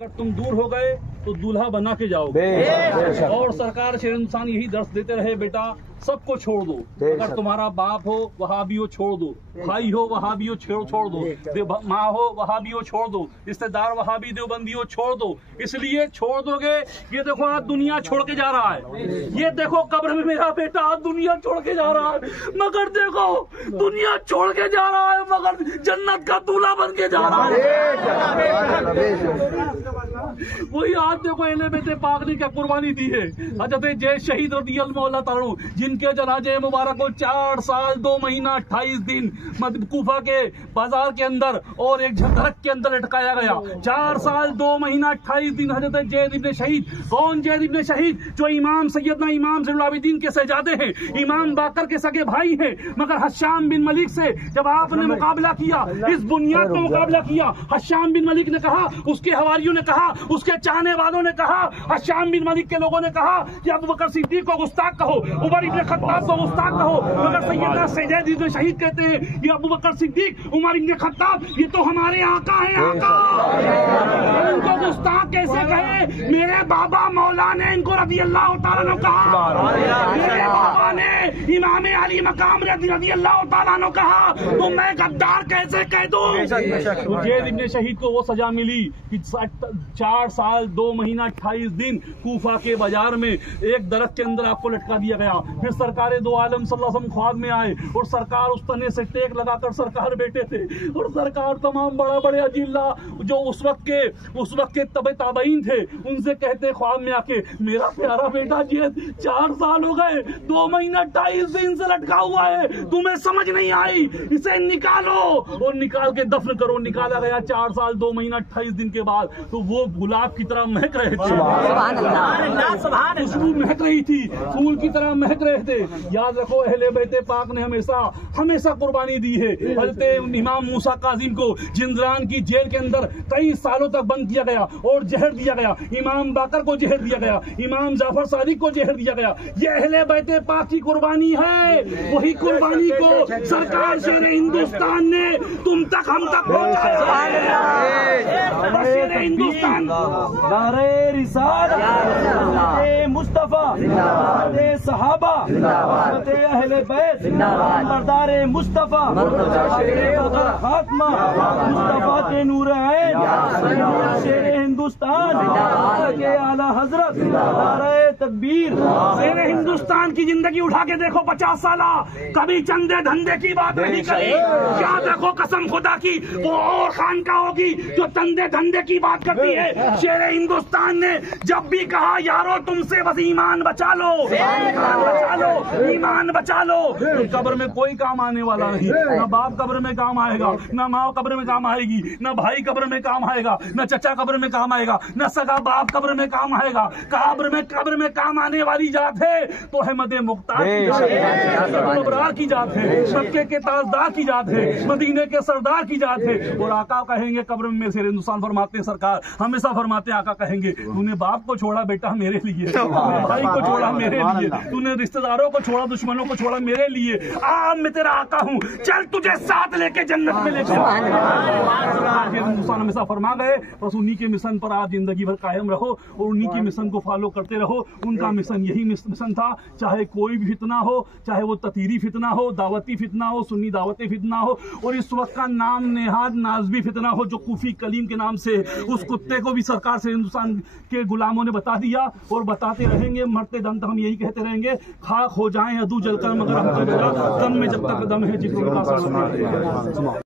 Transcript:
अगर तुम दूर हो गए तो दूल्हा बना के जाओगे। और सरकार शेर इंसान यही दर्श देते रहे, बेटा सबको छोड़ दो। अगर तुम्हारा बाप हो वहाबी हो छोड़ दो, भाई हो वहाबी हो छोड़ दो, माँ हो वहाबी हो छोड़ दो, रिश्तेदार वहाबी देवबंदी हो छोड़ दो। इसलिए छोड़ दोगे। ये देखो आज दुनिया छोड़ के जा रहा है, ये देखो कब्र में मेरा बेटा आज दुनिया छोड़ के जा रहा है, मगर देखो दुनिया छोड़ के जा रहा है मगर जन्नत का दूल्हा बन के जा रहा है। वही आज देखो अहले बेटे पाक ने क्या कुर्बानी दी है। हजरत जय शहीद रज़ियल्लाहु मौला ताला जिनके जनाजे मुबारक को 4 साल 2 महीना 28 दिन कूफा के बाजार के अंदर और एक झकरक के अंदर लटकाया गया। 4 साल 2 महीना 28 दिन हजरत जैद इब्ने शहीद। कौन जैद इब्ने शहीद? जो इमाम सैयदना इमाम ज़ैनुल आबिदीन के शहजादे हैं, इमाम बाकर के सगे भाई हैं। मगर हश्शाम बिन मलिक से जब आपने मुकाबला किया, इस बुनियाद पर मुकाबला किया, हश्शाम बिन मलिक ने कहा, उसके हवारियों ने कहा, उसके चाहने वालों ने कहा, हश्शाम बिन मलिक के लोगों ने कहा कि अबू बकर सिद्दीक को गुस्ताख कहो, उमर इब्ने खत्ताब को गुस्ताख कहो। मगर सैयदना जैद इब्ने शहीद कहते हैं ये अबू बकर सिद्दीक उमर इब्ने खत्ताब ये तो हमारे आका हैं, आका। इनको गुस्ताख कैसे कहे? मेरे बाबा मौला ने इनको रज़ियल्लाहु ताला अन्हु कहा, मेरे बाबा ने इमाम अली मकाम रज़ियल्लाहु ताला अन्हु कहा, तो मैं गद्दार कैसे कह दूं? जैद इब्ने शहीद को वो सजा मिली कि 4 साल 2 महीना 28 दिन कूफा के बाजार में एक दरख्त के अंदर आपको लटका दिया गया। फिर सरकार दो आलम सल्लल्लाहु अलैहि वसल्लम ख्वाब में आए और सरकार उस तने से टेक लगाकर सरकार बैठे थे और सरकार तमाम बड़ा बड़े अजिल्ला जो उस वक्त के तबे ताबईन थे उनसे कहते ख्वाब में आके, मेरा प्यारा बेटा जैद 4 साल हो गए 2 महीना 28 दिन से लटका हुआ है, तुम्हें समझ नहीं आई, इसे निकालो और निकाल के दफन करो। निकाला गया 4 साल 2 महीना 28 दिन के बाद, तो वो गुलाब की तरह महक रहे थे, खुशबू महक रही थी, फूल की तरह महक रहे थे। याद रखो अहले बैते पाक ने हमेशा कुर्बानी दी है। हज़रत इमाम मूसा काजिम को जिंदरान की जेल के अंदर कई सालों तक बंद किया गया और जहर दिया गया। इमाम बाकर को जहर दिया गया, इमाम जाफर सादिक को जहर दिया गया। ये अहले बैते पाक की कुर्बानी है। वही कुर्बानी को सरकार शेर हिंदुस्तान ने तुम तक हम तक पहुंचाया। शेर हिंदुस्तान नारे रिसालत मुस्तफा सहाबा अहले बैत मर्दार मुस्तफा खात्मा मुस्तफा के नूर ऐन शेर हिंदुस्तान के आला हजरत नारे तकबीर। शेर हिंदुस्तान की जिंदगी उठा के देखो 50 साल, कभी चंदे धंधे की बात नहीं करी। क्या देखो कसम खुदा की वो और खानका होगी जो चंदे धंधे की बात करती है। शेर हिंदुस्तान ने जब भी कहा यारो तुमसे बस ईमान बचा लो, ईमान बचा लो, ईमान बचा लो। कब्र में कोई काम आने वाला नहीं, न बाप कब्र में काम आएगा, न माँ कब्र में काम आएगी, न भाई कब्र में काम आएगा, न चचा कब्र में काम आएगा, न सगा बाप कब्र में काम आएगा। कब्र में काम आने वाली जात है तो अहमद मुख्तार की जात है, मक्के के ताजदार की जात है, मदीने के सरदार की जात है। और आका कहेंगे कब्र में, शेर हिंदुस्तान फरमाते हैं, सरकार हमेशा फरमाते आका कहेंगे, तूने बाप को छोड़ा बेटा मेरे लिए, भाई को छोड़ा मेरे लिए, तूने रिश्तेदारों को छोड़ा, दुश्मनों को छोड़ा मेरे लिए। आज मैं तेरा आका हूँ, चल तुझे साथ लेके जन्नत में लेके। हिंदुस्तान हमेशा फरमा गए, बस उन्हीं के मिशन पर आप जिंदगी भर कायम रहो और उन्हीं के मिशन को फॉलो करते रहो। उनका मिशन यही मिशन था, चाहे कोई भी फितना हो, चाहे वो ततीरी फितना हो, दावती फितना हो, सुन्नी दावती फितना हो, और इस वक्त का नाम नेहाद नाजबी फितना हो जो कूफी कलीम के नाम से, उस कुत्ते को भी सरकार से हिंदुस्तान के गुलामों ने बता दिया और बताते रहेंगे। मरते दम तक हम यही कहते रहेंगे, खाक हो जाएं अदू जलकर मगर हम दम में जब तक दम है जिक्र का।